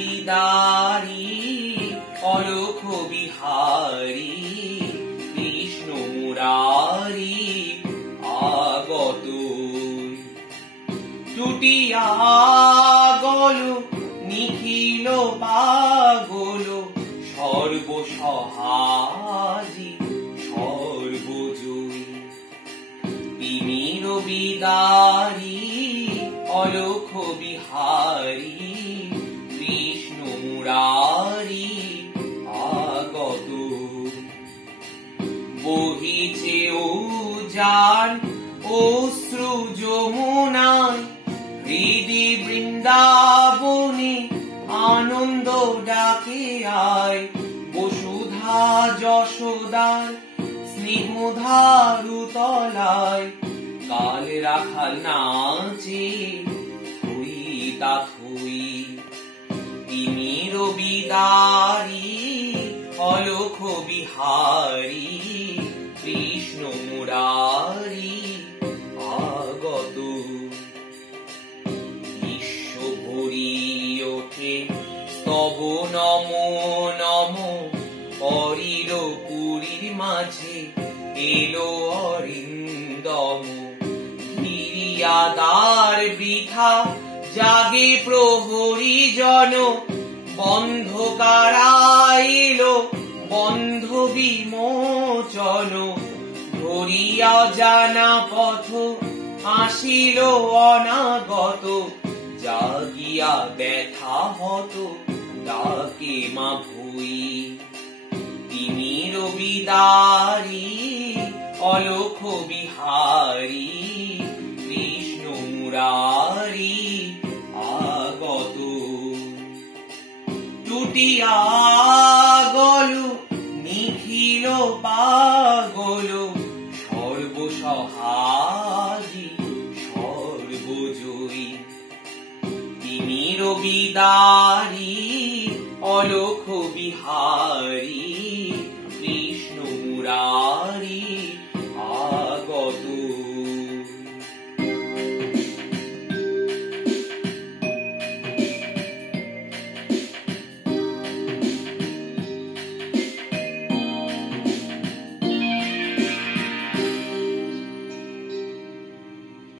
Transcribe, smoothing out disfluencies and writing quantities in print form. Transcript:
বিদারী অলোক বিহারী কৃষ্ণ মুরারী আগত টুটিয়া গল নিখিল পাগল সর্বসহাজি সর্বজয়ী তিমির বিদারী অলোক বিহারী কৃষ্ণ মুরারী আগত বহিছে উজান অশ্রু যমুনায় হৃদি বৃন্দাবনে আনন্দ ডাকে আয় বসুধা যশোদার স্নেহধারু তলায় কাল রাখাল নাচে থই তা থই তিমির বিদারী অলোক বিহারী কৃষ্ণ মুরারী আগত বিশ্ব ভরি ওঠে স্তব নমো নমো হরির পুরীর মাঝে এলো অরিন্দম গিরিয়াদার বৃথা জাগে প্রহরী জন বন্ধ কারা এলো বন্ধ বিমোচন ধরিয়া জানা পথ আসিল অনাগত জাগিয়া ব্যথা হত ডাকে মা ভুই তিমির বিদারী অলোক বিহারী কৃষ্ণ মুরারী আগত টুটিয়া গল নিখিল পাগল সর্বসহাজি সর্বজয়ী তিমির বিদারী অলোক বিহারী কৃষ্ণ মুরারী